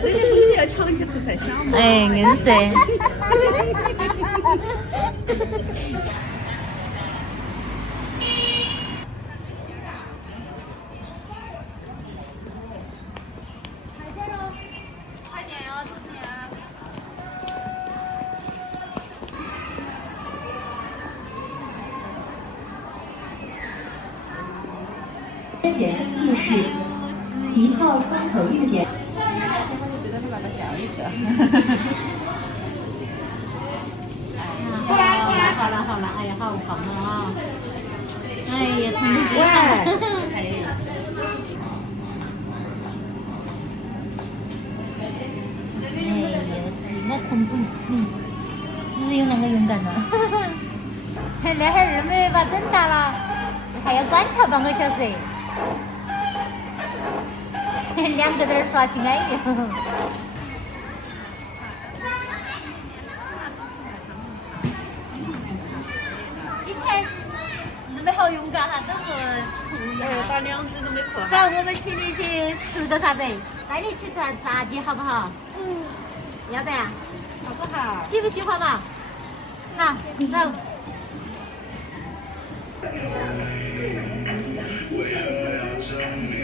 这个是要抢起吃才香嘛。哎，硬是。检进士1号窗口预检。我觉得他爸爸笑一个。好了，哎呀，好棒啊！哎呀，疼得紧。哎呀，那疼不？只有那个勇敢了。那会儿人没把整大了，还要观察半个小时。两个在那儿耍起安逸。今天你们好勇敢哈，都是打2针都没哭。走，我们请你去吃个啥子？带你去吃炸鸡好不好？要得呀。好不好？喜不喜欢嘛？好，走。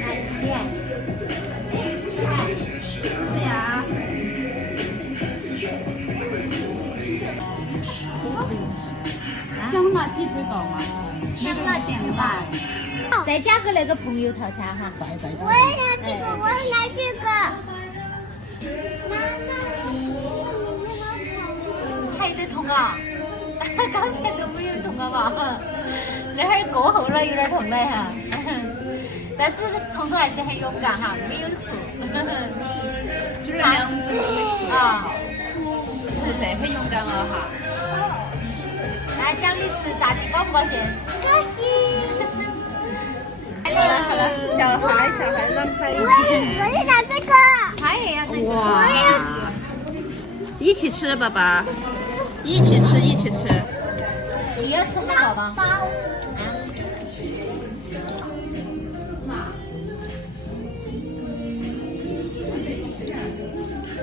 来，几点？是呀。香辣鸡腿堡吗？香辣简单。再加个那个朋友套餐哈。我也要这个，我要拿这个。还有点痛啊！刚才都没有痛啊嘛，那会儿过后了有点痛了哈，但是彤彤还是很勇敢哈，没有哭。就是2针都没哭啊，是不是很勇敢了哈？那奖励吃炸鸡高不高兴？高兴。好了，小孩让开一我也拿这个。他也要这个。哇！一起吃，爸爸，一起吃。你要吃汉堡吗？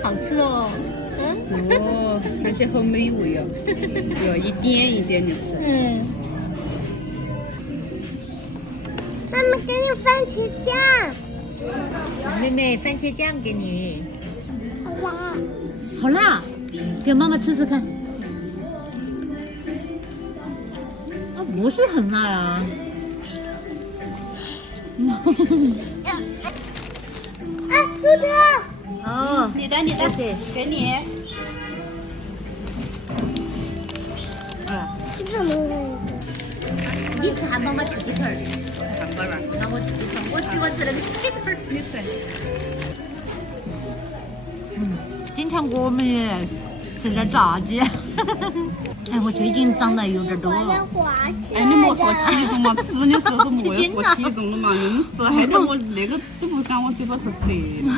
好吃哦。哦，看起来好美味哦！要一点一点的吃。妈妈给你番茄酱。妹妹，番茄酱给你。好辣。好辣，给妈妈吃吃看。啊，不是很辣呀。啊，猪猪。哦，你的，谢谢，给你。是什么味道？你吃汉堡吗？吃鸡腿儿。汉堡吧。那我吃鸡腿儿，我喜欢吃那个鸡腿儿。你吃。今天我们也吃点炸鸡。哎，我最近长得有点多了。哎，你莫说体重嘛，吃的时候都莫要说体重了嘛，硬是害得我那个都不敢往嘴巴头塞了。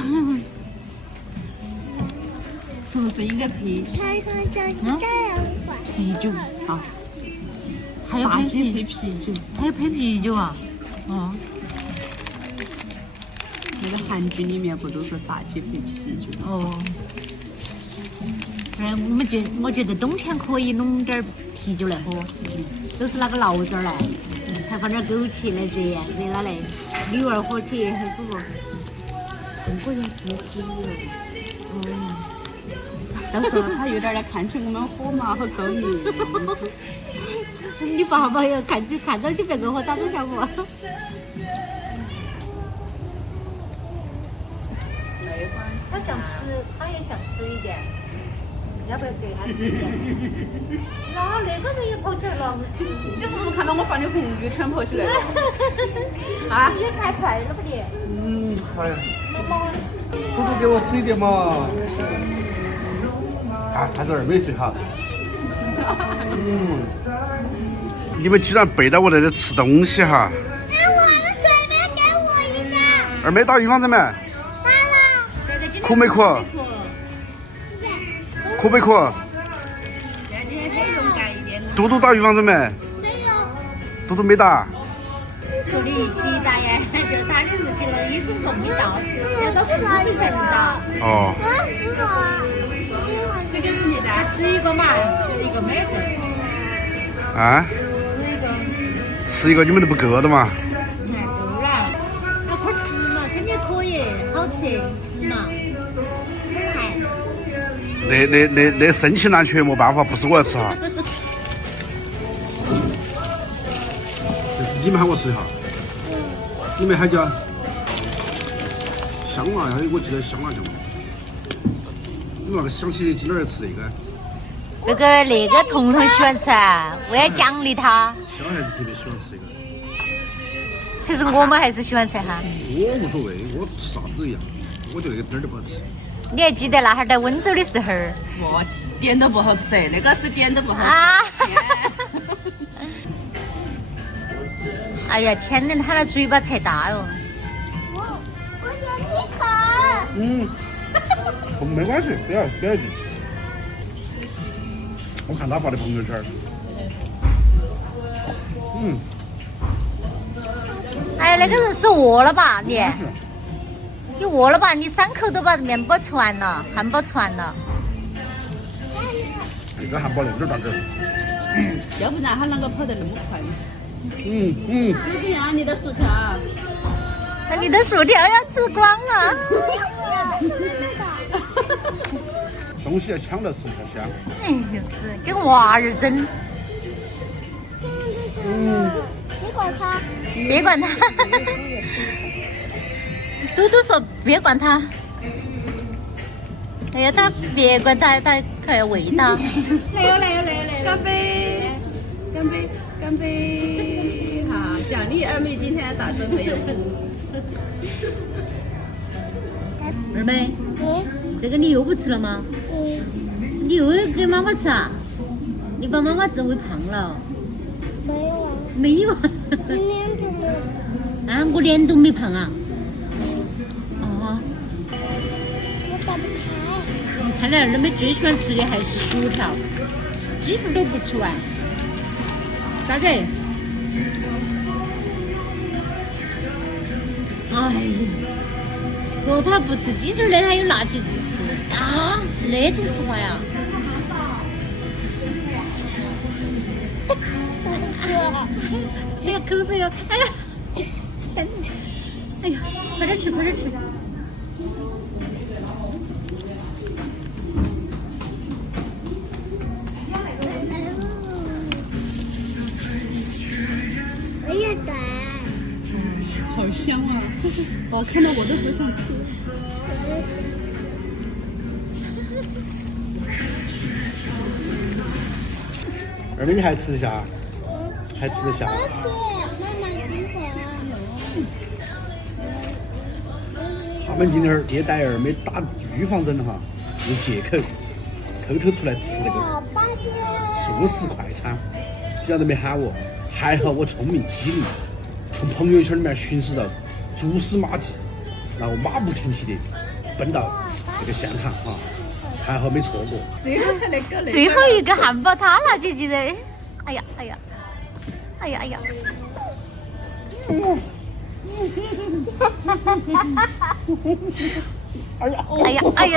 是不是应该配啤酒啊？还有配炸鸡配啤酒，还有配啤酒啊？哦。那个韩剧里面不都说炸鸡配啤酒？哦。哎，我觉得冬天可以弄点啤酒来喝，都是那个醪糟来，还放点枸杞来热了来，绿味喝起很舒服。我要吃鸡肉。哦。到时候他有点来看起我们喝嘛，好高兴。你爸爸要看到起别个喝打成效果。他想吃，他也想吃一点，要不要给他吃一点？那个人也跑起来了，你是不是看到我发的朋友圈跑起来了？啊？也太快了不你？哎呀，叔叔给我吃一点嘛。啊，还是2倍最好。你们居然背到我在这吃东西哈！那我的水杯给我一下。2妹打预防针没？发了。哭没哭？哭没哭？现在你很勇敢一点。嘟嘟打预防针没？没有。嘟嘟没打。说你一起打呀，就他的日记了，医生说没到，要到14岁才能打。哦。这个是你的，吃一个嘛，吃一个没事。啊？吃一个。吃一个你们都不够的嘛？够了，那快吃嘛，真的可以，好吃，吃嘛。那生气难却没办法，不是我要吃哈。这是你们喊我吃一下。你没海椒？香辣，我记得香辣酱嘛。你那个想起今天来吃那个。那个彤彤喜欢吃，为了奖励他。小孩子特别喜欢吃这个。其实我们还是喜欢吃哈。我无所谓，我吃啥子都一样，我就那个点儿都不好吃。你还记得那会儿在温州的时候？我点都不好吃，那个是点都不好吃。啊！哎呀，天哪，他的嘴巴才大哟！我想你看。嗯，没关系，不要紧。我看他发的朋友圈。嗯。哎，那个人是饿了吧？你饿了吧？你3口都把面包吃完了，汉堡吃完了。这个汉堡那么大个儿。要不然他啷个跑得那么快呢？嗯。就是呀，你的薯条。你的薯条要吃光了。东西要抢了吃才香。哎，是跟娃儿争。别管他。别管他。嘟嘟说别管他。哎呀，他别管他，他还要喂他。来！干杯！干杯！哈，奖励二妹今天打针没有哭。二妹，这个你又不吃了吗？你又给妈妈吃啊？你把妈妈吃喂胖了？没有啊。没有啊。今天怎么？啊，我脸都没胖啊。哦。我打不开。看来二妹最喜欢吃的还是薯条，几乎都不吃完。咋子？哎呀，说他不吃鸡腿的，他又拿起去吃啊，那种吃法呀！哎呀，口水哟！哎呀，哎呀，快点吃，快点吃！哎呀，对。好香啊！哦，看到我都好想吃。二妹，你还吃得下？还吃得下？妈妈吃火他们今天接待二妹打预防针哈，用借口偷偷出来吃那个素食快餐，居然都没喊我，还好我聪明机灵，从朋友圈里面寻找到蛛丝马迹，然后马不停蹄的奔到这个现场哈，还好没错过。最后一个汉堡他拿起的，哎呀！哎呀！哎呀！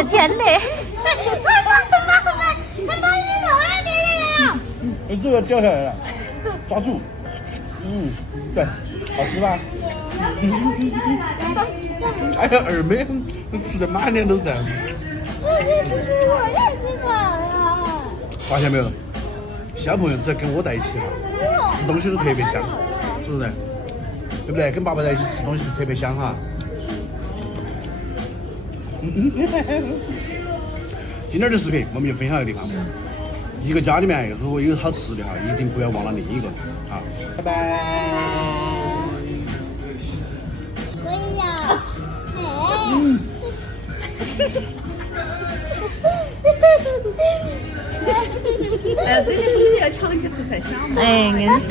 天嘞！这个掉下来了，抓住。对，好吃吧？哎呀，二妹吃的满脸都是。我也吃过了。发现没有？小朋友只要跟我在一起哈，吃东西都特别香，是不是？对不对？跟爸爸在一起吃东西都特别香哈。今天的视频我们就分享到这地方。一个家里面如果有好吃的哈，一定不要忘了另一个啊！拜拜。可以呀。这个是要抢起吃才香嘛。哎，硬是。